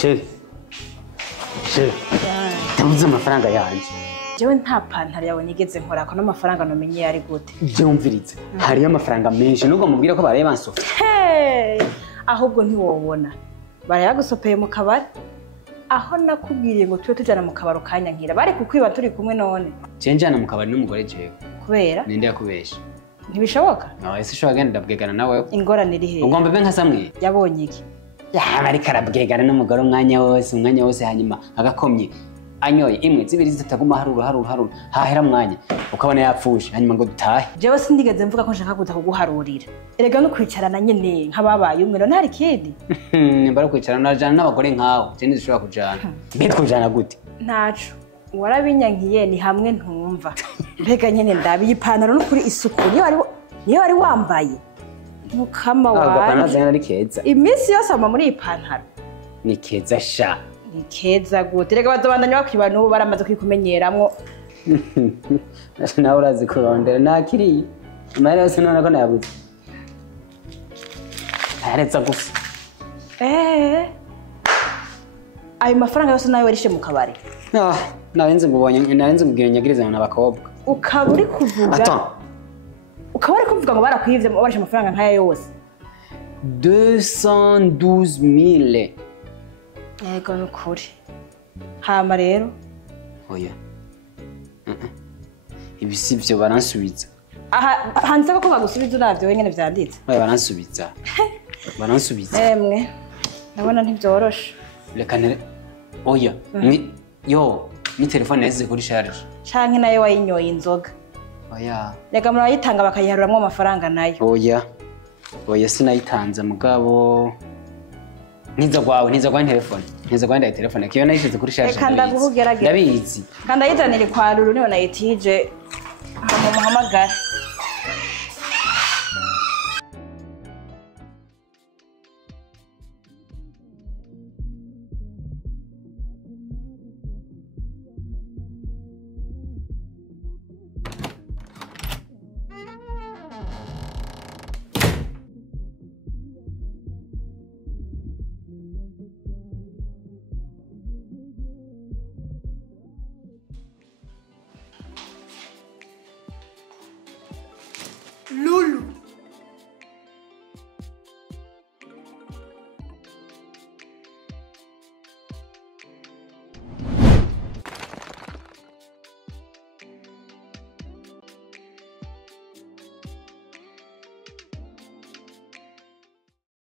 Sheri. Sheri. Ndabuze amafaranga yanje. Jewe nta pantaro yawe nigeze nkora ko n'amafaranga nomenye yari gute. Byumvirize. Hari amafaranga menshi nuko mubwira ko bareye bansofa. Ahubwo ntiwobona. Barayagusopeye mu kabare. Aho nakubwiriye ngo tube tujana mu kabaro kanya nkira. Bari kukwiba turi kumwe none. Je njana mu kabari n'umugore jewe. Kubera? Ninde yakubesha? Ntibishoboka? Nawe ese ushobora genda ndabwegana nawe. Ingorane iri he? Ugomba be nka samwe. Yabonye iki? Ya bari karabwegana n'umugore umwanya wose hanyuma agakomye. Anyoye imwe zibiri zitaguma haruru hahera mwanya ukabona yapfushe hanyuma ngo dutahe. Jewe sindigeze mvuga ko nshaka kuza kuguharurira. Erega no kwicarana nyene nkababaye umwe none hari kidi. Mbara kwicarana najana n'abagore nkawe. Je ndishobora kujana. Mbitwe kujana gute? Ntaco. Warabinyankiye ni hamwe ntumva. Mbega nyene ndabiye ipantaro no kuri isuku niyo wari wambaye. Mukama wawe. Agapana ari keza. Imisi yose ama muri ipantaro. Ni keza sha. Ni keza gute. Rega bazobandanya bakwiba n'ubu baramaze kwikumenyeramwo. Nawe urazi kurondera nakiriye. Amahera yose none ko nayabuze. Aretse gusa. Ayo mafaranga yose nawe warishe mu kabari. Narenze mubwira nyagiriza n'abakobwa. Ukaba uri kuvuga. Attends. Ukaba uri kuvuga ngo barakwivye warishe amafaranga nkaya yose. 212,000. Yego nukuri. Hama rero. Oya. Ibi sivyo baransubiza. Aha handitse ko bagusubiza uravyo wenyene vyanditse. Oya baransubiza. Baransubiza. Emwe. Ndabona ntivyoroshe. Reka nere. Oya. Ni telefone yasize kuri charge. Canke nayo wayinyoye inzoga. Oya. Rega murayitanga bakayiharuramwo amafaranga nayo. Oya sinayitanze mugabo. Niza kwawe telefone. Niza kwanda telefone. Kiyo nayishize kuri charge. Reka ndaguhugerageza. Ndabizi. Kanda yizanire kwa Loulou niyo nayitije. Muhamagara. Loulou